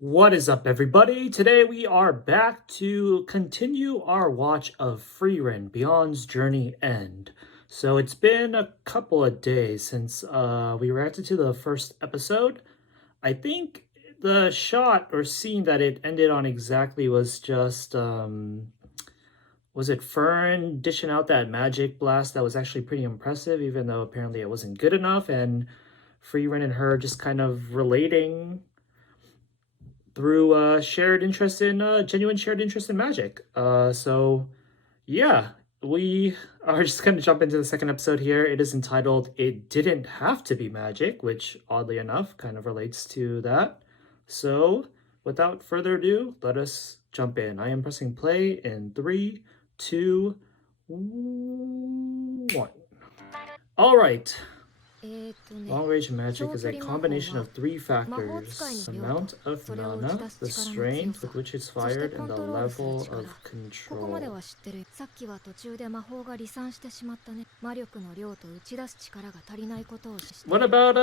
What is up, everybody? Today we are back to continue our watch of FRIEREN, Beyond's Journey End. So it's been a couple of days since we reacted to the first episode. I think the shot or scene that it ended on exactly was just, was it FRIEREN dishing out that magic blast that was actually pretty impressive, even though apparently it wasn't good enough, and FRIEREN and her just kind of relating through shared interest in genuine shared interest in magic. So yeah, we are just gonna jump into the second episode here. It is entitled "It Didn't Have to Be Magic," which oddly enough kind of relates to that. So without further ado, let us jump in. I am pressing play in 3, 2, 1. All right. Long-range magic is a combination of 3 factors: amount of mana, the strength with which it's fired, and the level of control. What about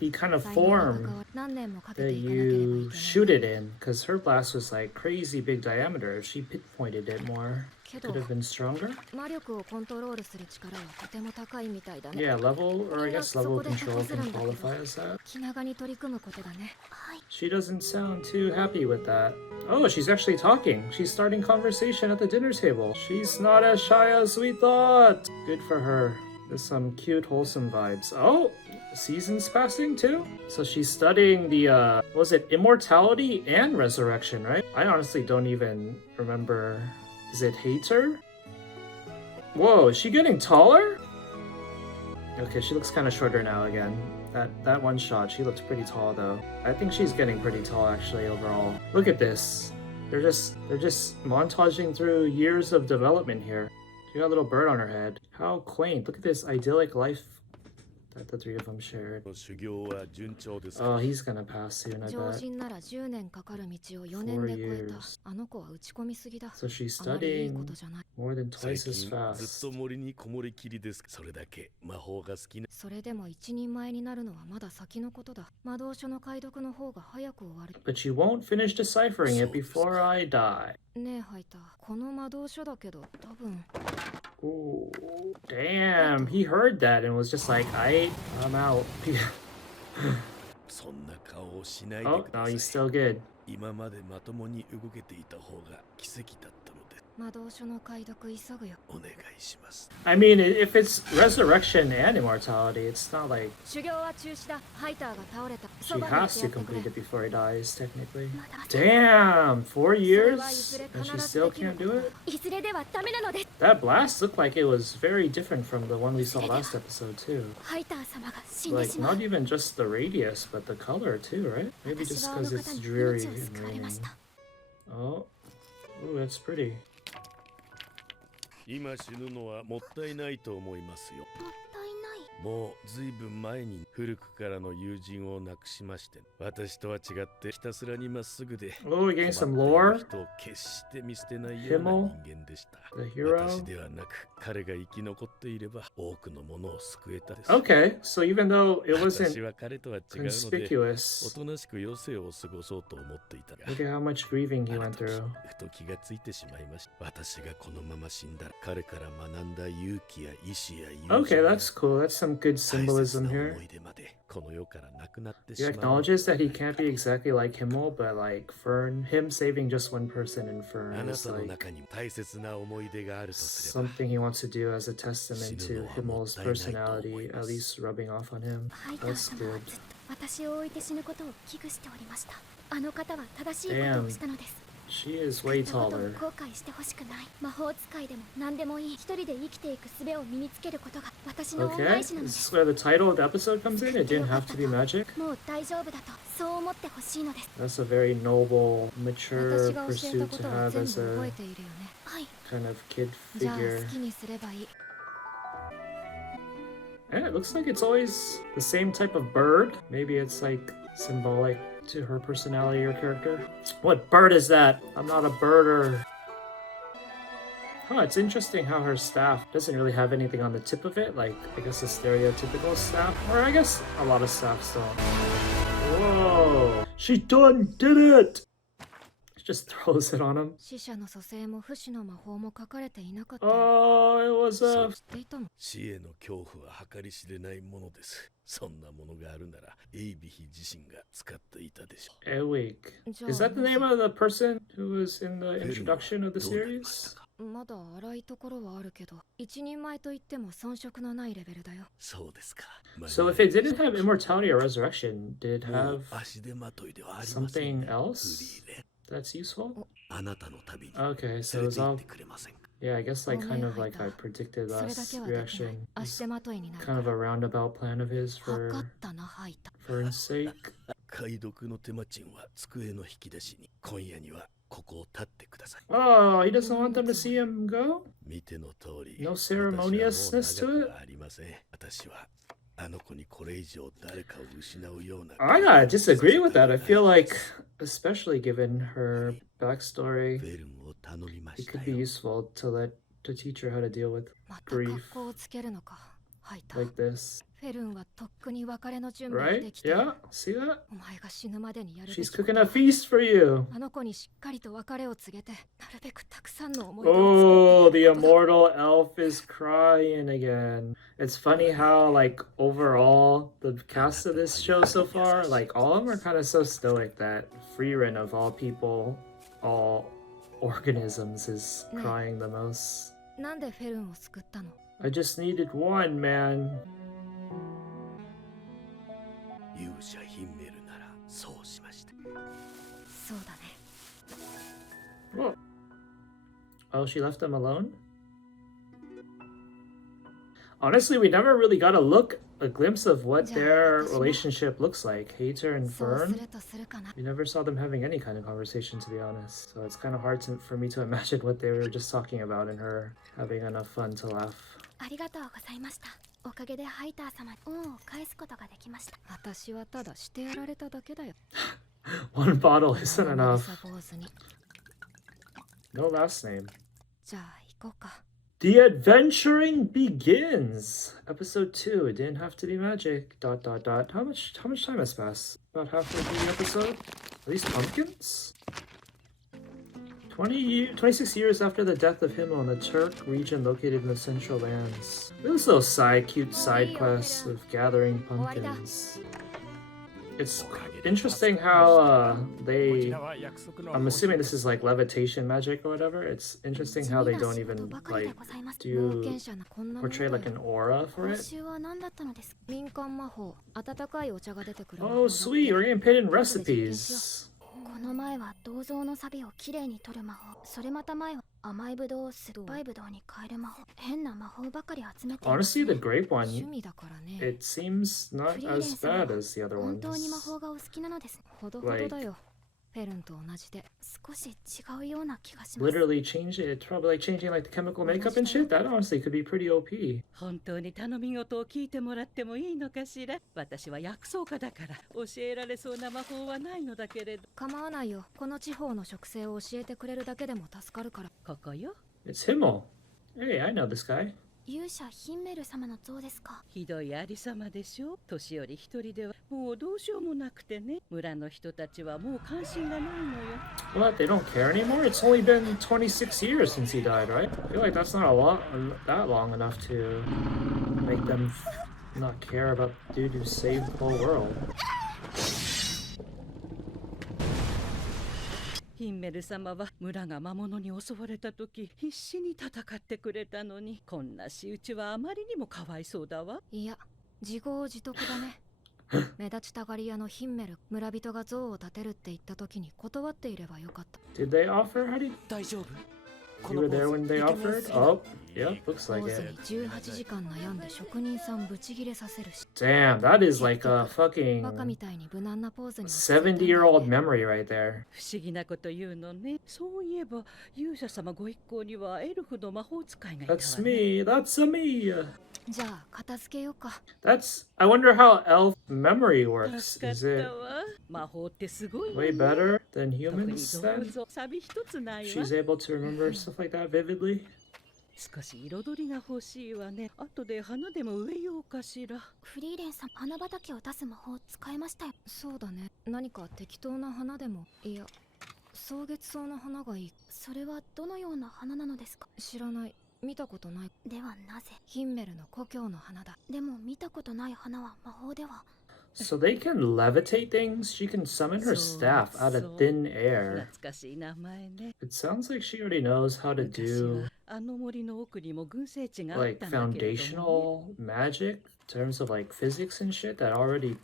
the kind of form that you shoot it in? Because her blast was like crazy big diameter. If she pinpointed it more, could have been stronger. Yeah, level, or I guess level control can qualify as that. She doesn't sound too happy with that. Oh, she's actually talking. She's starting conversation at the dinner table. She's not as shy as we thought. Good for her. There's some cute, wholesome vibes. Oh, seasons passing too? So she's studying the, was it immortality and resurrection, right? I honestly don't even remember. Is it hater? Whoa, is she getting taller? Okay, she looks kind of shorter now again. That one shot, she looks pretty tall though. I think she's getting pretty tall actually overall. Look at this. They're just montaging through years of development here. She got a little bird on her head. How quaint. Look at this idyllic life that the 3 of them shared. Oh, he's gonna pass soon, I bet. 4 years. So she's studying more than twice as fast. But she won't finish deciphering it before I die. Ooh, damn, he heard that and was just like, I'm out. Oh, no, he's still good. I mean, if it's resurrection and immortality, it's not like she has to complete it before he dies, technically. Damn, 4 years and she still can't do it? That blast looked like it was very different from the one we saw last episode too. Like, not even just the radius, but the color too, right? Maybe just because it's dreary and raining. Oh, ooh, that's pretty. 今死ぬのはもったいないと思いますよ。もうずいぶん前に古くからの友人を亡くしまして、私とは違ってひたすらにまっすぐで、Oh, we gained some lore. 人を決して見捨てないような人間でした。私ではなく、彼が生き残っていれば多くのものを救えたです。Okay, so even though it wasn't 私は彼とは違うので、 conspicuous, おとなしく余生を過ごそうと思っていたが、 look at how much grieving he あの went 時 through. ふと気がついてしまいました。私がこのまま死んだら、彼から学んだ勇気や意志や友 Okay, 情や that's cool. That's some good symbolism here. He acknowledges that he can't be exactly like Himmel, but like Fern, him saving just one person in Fern is like something he wants to do as a testament to Himmel's personality, at least rubbing off on him. That's good. Damn. She is way taller. Okay, this is where the title of the episode comes in. It didn't have to be magic. That's a very noble, mature pursuit to have as a kind of kid figure. Yeah, it looks like it's always the same type of bird. Maybe it's like symbolic to her personality or character. What bird is that? I'm not a birder. Huh, it's interesting how her staff doesn't really have anything on the tip of it, like I guess a stereotypical staff, or I guess a lot of staffs don't. Whoa. She done did it! She just throws it on him. 死者の蘇生も不死の魔法も書かれていなかった。Oh, it was そ a... う知っていたの？死への恐怖は計り知れないものです。そんなものがあるならエイビヒ自身が使っていたでしょう。Ewig. Is that the name of the person who was in the introduction of the series? まだ荒いところはあるけど、一人前といっても遜色のないレベルだよ。そうですか。 So if it didn't have immortality or resurrection, did it も have う足手まといではありません something ね。 else フリーレン、 that's useful? あなたの旅に Okay, so 連 it れ was て行っ all... てくれませんか。 Yeah, I guess like ご kind めん of like ハ I イター。 predicted それだ last けはできない。 reaction. 足 It's 手まといになるか kind of a ら。 roundabout plan of his 分か for ったな、ハイター。 Fern's sake. 解読の手間賃は机の引き出しに。今夜にはここを立ってください。 Oh, he doesn't want them to see him go? 見ての通り、 No 私はもう ceremoniousness 長 to く it? はありません。私はあの子にこれ以上誰かを失うような。 I gotta disagree with that. I feel like, especially given her backstory, フェルンを頼みま it した could be よ。 useful to teach her how to deal with また格好をつけるのか、ハイター。 like this. フェルンはとっくに別れの準備がで Right? きている。 Yeah? See that? お前が死ぬまでにやるべ She's きこと cooking は a feast for you. あの子にしっかりと別れを告げて、なるべくたくさんの思い出を Oh, 作って the いくことだ。 immortal elf is crying again. It's funny how, like, overall, the cast of this show so far, like, all of them are kind of so stoic that FRIEREN, of all people, all organisms, is crying the most. なんでフェルンを救ったの？ I just needed one, man. 勇者ヒンメルならそうしました。そうだね。 Whoa. Oh, she left them alone? Honestly, we never really got a glimpse of what their relationship looks like. Hater and そうす Fern. るとするかな。 We never saw them having any kind of conversation, to be honest. So it's kind of hard for me to imagine what they were just talking about and her having enough fun to laugh. ありがとうございました。おかげでハイター様に恩を返すことができました。私はただしてやられただけだよ。 One bottle isn't マ enough. リサ坊主に。 No last name. じゃあ行こうか。 The adventuring begins. Episode 2. It didn't have to be magic. ... How much time has passed? About halfway through the episode? Are these pumpkins? 26 years after the death of Himmel in the Turk region located in the Central Lands. This little cute side quest of gathering pumpkins. It's interesting how they... I'm assuming this is like levitation magic or whatever. It's interesting how they don't even like portray like an aura for 報 it. 酬は何だったのですか？民間魔法、温かいお茶が出てくる。 Oh sweet, we're getting paid in recipes. この前は銅像のサビをきれいに取る魔法。それまた前は甘いブドウを酸っぱいブドウに変える魔法。変な魔法ばかり集めています Honestly, the ね。 grape 趣 one, 味だからね。 it seems not フリーレン as 様 bad as the other 本当に魔 ones. 法がお好きなのです。ほどほどだよ。フェルンと同じで。少し違うような気がします。 Literally change it. It's probably like changing like the chemical makeup and shit. That honestly could be pretty OP. 本当に頼み事を聞いてもらってもいいのかしら。私は薬草家だから教えられそうな魔法はないのだけれど。構わないよ。この地方の植生を教えてくれるだけでも助かるから。ここよ。 It's Himmel. Hey, I know this guy. 勇者ヒンメル様の像ですか？ひどいありさまでしょ。年寄り一人ではもうどうしようもなくてね。村の人たちはもう関心がないのよ。 What? They don't care anymore? It's only been 26 years since he died, right? I feel like that's not that long enough to make them not care about the dude who saved the whole world. ヒンメル様は村が魔物に襲われた時必死に戦ってくれたのに、こんな仕打ちはあまりにもかわいそうだわ。いや、自業自得だね。目立ちたがり屋のヒンメル、村人が像を建てるって言った時に断っていればよかった。 Did they offer? How did 大丈夫？ you were there when they offered? Oh, yeah, looks ポ like ーズ it. に18時間悩んで職人さんブチギレさせるし。 Damn, that is like a バカみ fucking たいに無難なポーズに。 70-year-old memory right there. 不思議なこと言うのね。そういえば勇者様ご一行にはエルフの魔法使いがいたわね。 That's me. That's me. じゃあ片付けようか。 That's. I wonder how elf memory works. 助か Is っ it たわ。魔法ってすごいわ way ね。 better than 特に humans どう then? ぞサビ一つないわ。 She's able to remember stuff like that vividly. 少し彩りが欲しいわね。後で花でも植えようかしら。フリーレンさん、花畑を出す魔法使えましたよ。そうだね。何か適当な花でも。いや、草月草の花がいい。それはどのような花なのですか？知らない。見たことない。ではなぜ？ヒンメルの故郷の花だ。でも見たことない花は魔法では。So they can levitate things? She can summon her staff out of thin air. 懐かしい名前ね。 It sounds like she already knows how to 昔 do はあの森の奥にも群生地があっ like たんだけれどもね。 foundational magic in terms of like physics and shit that already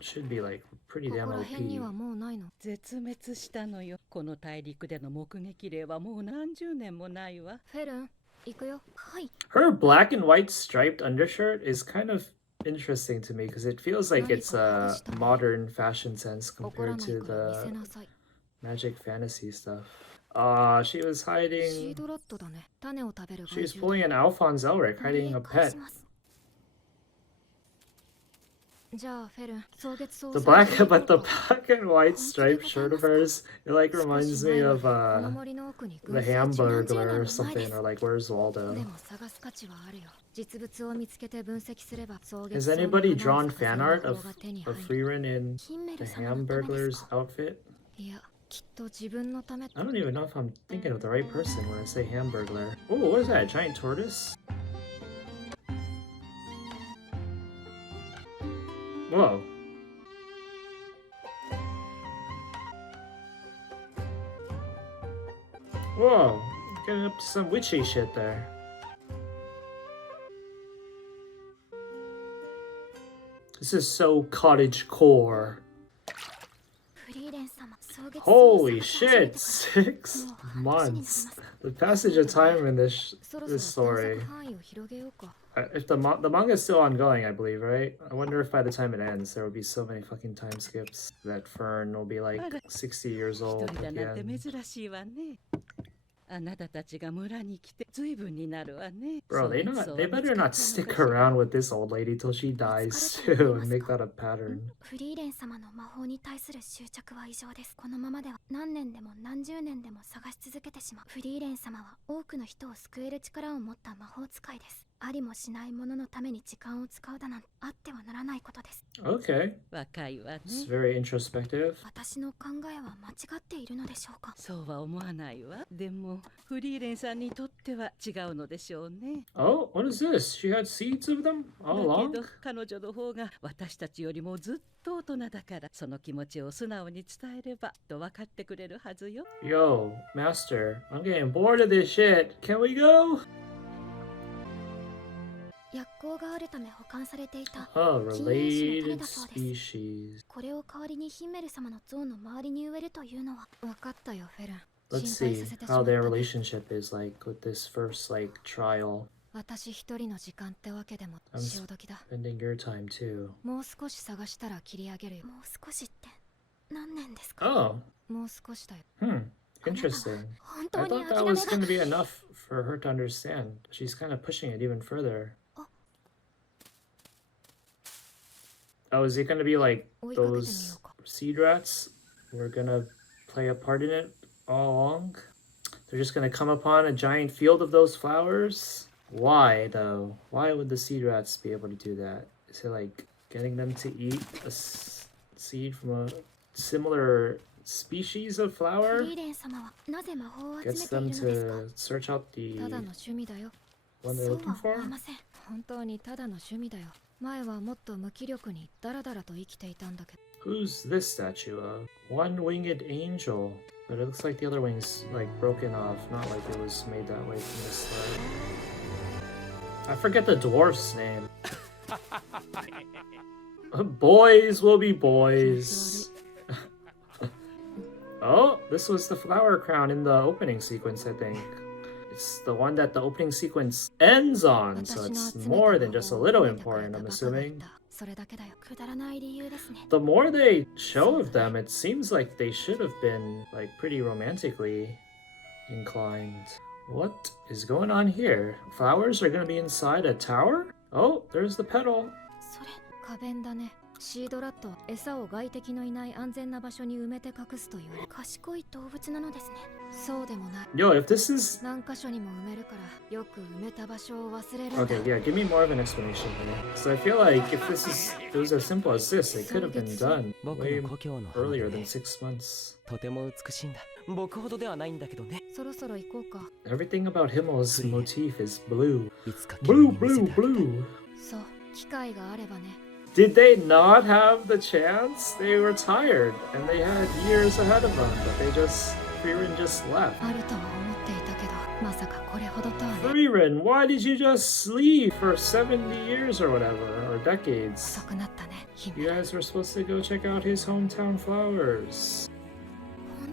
should be like pretty ここ damn ら辺に OP. はもうないの。絶滅したのよ。この大陸での目撃例はもう何十年もないわ。フェルン、行くよ。はい。 Her black and white striped undershirt is kind of interesting to me because it feels like it's a modern fashion sense 怒ら compared ない to から見せ the なさい。 magic fantasy stuff. She was シー hiding. ドラットだね。種を食べる She was 害 pulling an Alphonse Elric, hiding a 返 pet. します。じゃあフェルン、草月草を The 探 black, しに行こ but う the か。 black and white striped shirt of hers, it like 少し reminds 前 me ま of でこの森の奥に the 群生地が。 Hamburglar or something, or like Where's で Waldo? も探す価値はあるよ。実物を見つけて分析すれば草 Has 月草の anybody 花を drawn 咲かせ fan る art 魔 of 法が手に of 入る。 FRIEREN in ヒンメ the ル様のためです Hamburglar's か？ outfit? いや、きっと自分のため。 I don't even know if I'm thinking of the right person when I say Hamburglar. Oh, what is that? A giant tortoise? Whoa. Whoa. Getting up to some witchy shit there. This is so cottagecore. フリーレン様、草月草を Holy 探し始め shit, てから 6 もう8年 months. 経ちます。 The passage of time in this そろ this そろ探 story. 索範囲を広げようか。 If the manga is still ongoing, I believe, right? I wonder if by the time it ends, there will be so many fucking time skips that Fern will be like 60 years 一 old 人だ at なんて the end. 珍しいわね。あなたたちが村に来て随分になるわね。 Bro, they そう not そう they better not 見つか stick ったのかしら。 around with this old lady till she dies too and make that a pattern. フリーレン様の魔法に対する執着は異常です。このままでは何年でも何十年でも探し続けてしまう。フリーレン様は多くの人を救える力を持った魔法使いです。ありもしないもののために時間を使うだなんてあってはならないことです。 Okay, 若いわね。 it's very introspective. 私の考えは間違っているのでしょうか？そうは思わないわ。でもフリーレンさんにとっては違うのでしょうね。 Oh, what is this? She had seeds of them だ all け along? ど彼女の方が私たちよりもずっと大人だから、その気持ちを素直に伝えればと分かってくれるはずよ。 Yo, master, I'm getting bored of this shit. Can we go? 薬効があるため保管されていた Oh, 禁煙種の種 related だそうです。 species. これを代わりにヒンメル様の像の周りに植えるというのは。わかったよ、フェルン。 Let's 心配 see させてしま how った their ね。 relationship is like with this first like trial. 私一人の時間ってわけでも I'm 潮時だ。 spending your time too. もう少し探したら切り上げるよ。もう少しって何年ですか？ Oh, もう少しだよ。 interesting. 本 I 当に thought that 諦め was だ。 going to be enough for her to understand. She's kind of pushing it even further. Oh, is it going to be like 追いかけてみよ those うか。 seed rats? We're going to play a part in it all along? They're just going to come upon a giant field of those flowers? Why, though? Why would the seed rats be able to do that? Is it like getting them to eat a seed from a similar species of フ flower? リーレン様はなぜ魔法を集め Gets てい them るのですか？ to search out the ただの趣味だよ。 one そ they're う looking は for? 思いません。本当にただの趣味だよ。前はもっと無気力にダラダラと生きていたんだけど。 Who's this statue of? One-winged angel. But it looks like the other wing's like broken off, not like it was made that way from this slide. I forget the dwarf's name. Boys will be boys. Oh, this was the flower crown in the opening sequence, I think. It's the one that the opening sequence ends on, so 私の it's 集めた more 魔 than just a 法を little 覚えてくれ important, た I'm バカがい assuming. た。それだけだよ。くだらない理由ですね。 The more they show of them, it seems like they should have been like pretty romantically inclined. What is going on here? Flowers are gonna be inside a tower? Oh, there's the petal. それ、花弁だね。シードラットは餌を外敵のいない安全な場所に埋めて隠すと言われる。賢い動物なのですね。そうでもない。 Yo, if this is... 何箇所にも埋めるからよく埋めた場所を忘れるんだ。 Okay, yeah, give me more of an explanation here. So I feel like if this is... It was as simple as this, it could have been done way earlier than 6 months. とても美しいんだ。僕ほどではないんだけどね。そろそろ行こうか。 Everything about Himmel's motif is blue. いつか Blue, blue, blue. そう、機会があればね。 Did they not have the chance? They were tired, and they had years ahead of them, but they just... FRIEREN just left. あるとは思っていたけど、まさかこれほどとはね。 FRIEREN, why did you just leave for 70 years or whatever, or decades? 遅くなったね、姫。 You guys were supposed to go check out his hometown flowers.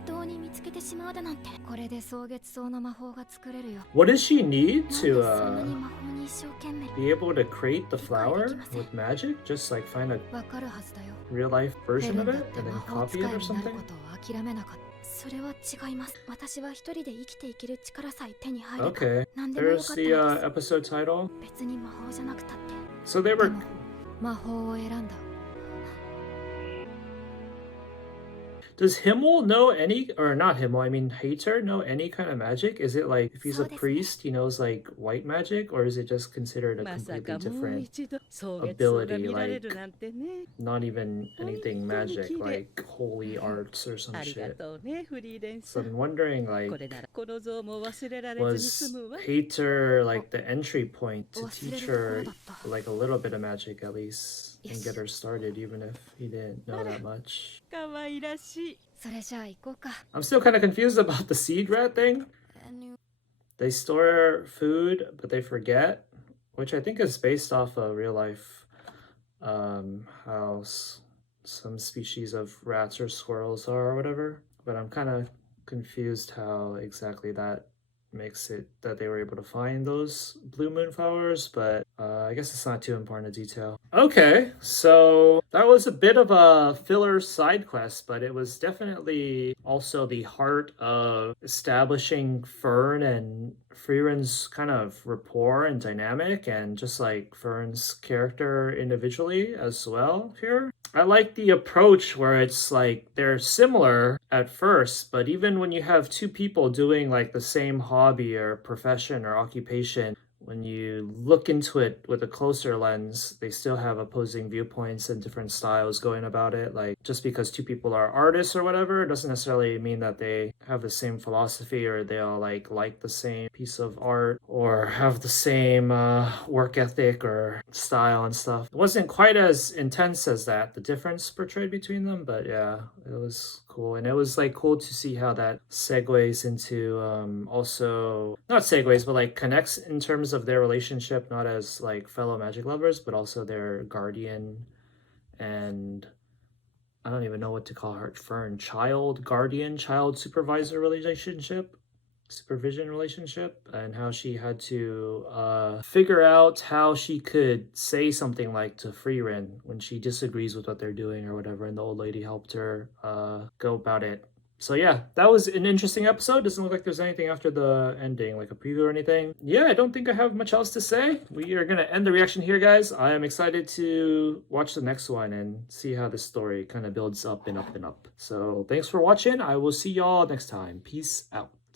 本当に見つけてしまうだなんて。これで草月草の魔法が作れるよ。 What does she need なんで to そんなに魔法に一生懸命。 be able to create the flower with magic? Just like find a わかるはずだよ。 real life フェ version ルン of だ it って and 魔 then 法使 copy い it or になる something? ことを諦めなかった。それは違います。私は一人で生きていける力さえ手に入れば Okay, 何でもよ there's かった the のです。 episode title. 別に魔法じゃなくたって。 So they で were も魔法を選んだ。 Does Himmel know any, or not Himmel, I mean Hater know any kind of magic? Is it like, if he's a そうですね。 priest, he knows like white magic, or is it just considered a まさ completely かもう different, 一度草月草が見られる ability, なんてね。 not even anything magic, Honestly, like holy arts or some ありが shit? とうね、フリーレン So さん。 I'm wondering こ like, れならこの像も忘れられずに was 済むわ。 Hater like the entry point to 忘れ teach るところ her だった。 like a little bit of magic at least and Yes. get her started even if he didn't know that much? 可愛らしい。それじゃあ行こうか。 I'm still kind of confused about the seed rat thing. They store food, but they forget, which I think is based off a real life, how some species of rats or squirrels are or whatever. But I'm kind of confused how exactly that makes it that they were able to find those blue moon flowers, but I guess it's not too important a detail. Okay, so that was a bit of a filler side quest, but it was definitely also the heart of establishing Fern and FRIEREN's kind of rapport and dynamic, and just like Fern's character individually as well here. I like the approach where it's like they're similar at first, but even when you have two people doing like the same hobby or profession or occupation, when you look into it with a closer lens, they still have opposing viewpoints and different styles going about it. Like, just because two people are artists or whatever, it doesn't necessarily mean that they have the same philosophy or they all like the same piece of art or have the same work ethic or style and stuff. It wasn't quite as intense as that, the difference portrayed between them, but yeah, it was cool. And it was like cool to see how that segues into also, not segues, but like connects in terms of their relationship, not as like fellow magic lovers, but also their guardian and I don't even know what to call her, Fern, child guardian, child supervisor relationship, supervision relationship, and how she had to figure out how she could say something like to FRIEREN when she disagrees with what they're doing or whatever, and the old lady helped her go about it. So yeah, that was an interesting episode. Doesn't look like there's anything after the ending, like a preview or anything. Yeah, I don't think I have much else to say. We are going to end the reaction here, guys. I am excited to watch the next one and see how the story kind of builds up and up and up. So thanks for watching. I will see y'all next time. Peace out.